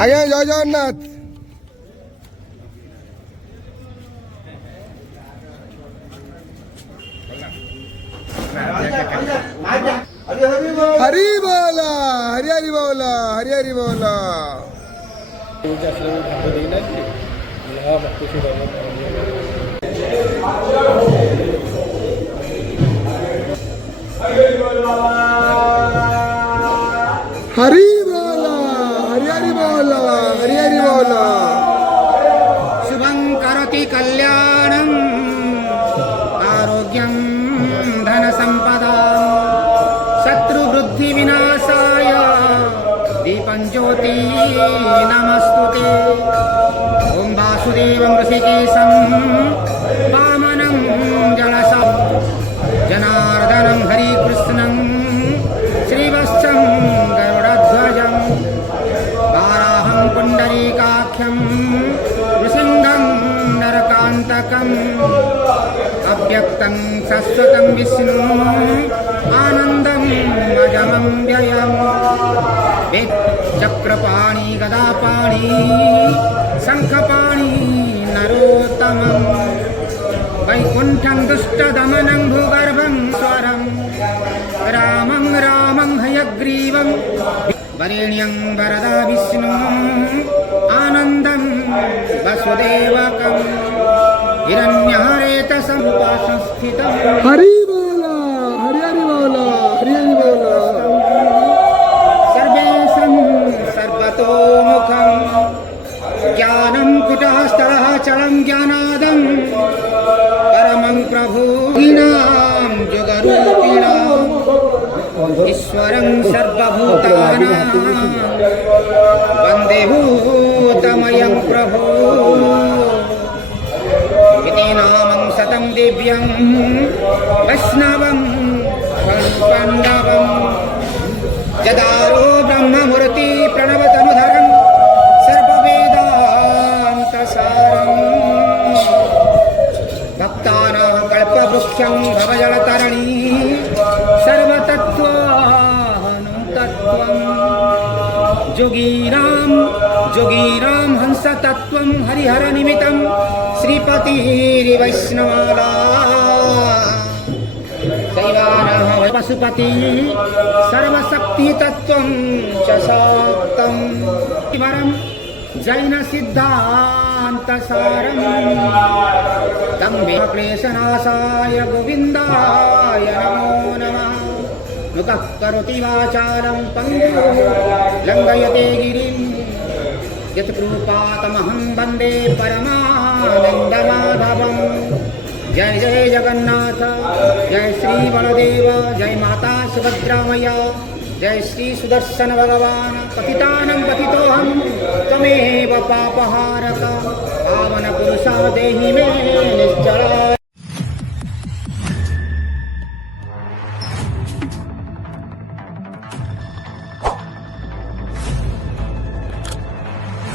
ଆଜ୍ଞା ଜୟ ଜଗନ୍ନାଥ। हरी बोला हरि हरि बोला हरि हरि बोला। हरि बोला हरि हरि बोला हरि हरि बोला। शुभं करोति कल्याणं आरोग्यं धन संपदा शत्रुवृद्धि विनाशाय दीपं ज्योति नमस्तुते। ओं वासुदेवं ऋषिकेशं वामनं जलसं जनार्दनं हरिकृष्णं श्रीवत्सं गरुडध्वजं वाराहं पुण्डरीकाख्यं नृसिंहं नरकान्तकम् अव्यक्तं शाश्वतं विष्णु आनन्दं अजमं व्ययम् चक्रपाणि गदापाणि शङ्खपाणि नरोत्तमं वैकुण्ठं दुष्टदमनं भूगर्भं स्वरं रामं रामं हयग्रीवं वरेण्यं वरदा विष्णु आनन्दं वसुदेवकं हिरण्यहरेतसमुपासंस्थितं हरि बोला हरि हरि बोला हरि हरि बोला। सर्वेशं सर्वतोमुखं ज्ञानं कुटः स्थलः चलं ज्ञानादं परमं प्रभुनां जुगरूपिणाम् ईश्वरं सर्वभूतानां वन्दे भूतमयं प्रभो इति नामं शतं दिव्यं वैष्णवं पाण्डवं जदारो ब्रह्ममूर्ति प्रणवतनुधरं सर्ववेदान्तसारं भक्तानां कल्पवृक्षं भवजलतरणी सर्वतत्त्वानुतत्त्वं जोगीरां हंसतत्त्वं हरिहरनिमित्तं श्रीपतिर्वैष्णवाला शैवानः पशुपति सर्वशक्तितत्त्वं च शाक्तं वरं जैनसिद्धान्तसारं तं क्लेशनाशाय गोविन्दाय नमो नमः। मुखः करोति वाचालं पङ्गुं लङ्घयते गिरिं यत्कृपातमहं वन्दे परमानन्दमाधवं। जय जय जगन्नाथ जय श्री बलदेव जय माता सुभद्रा मैया जय श्री सुदर्शन भगवान पतितानं पतितोऽहं त्वमेव पापहारक पावन पुरुषा देहि मे निश्चला।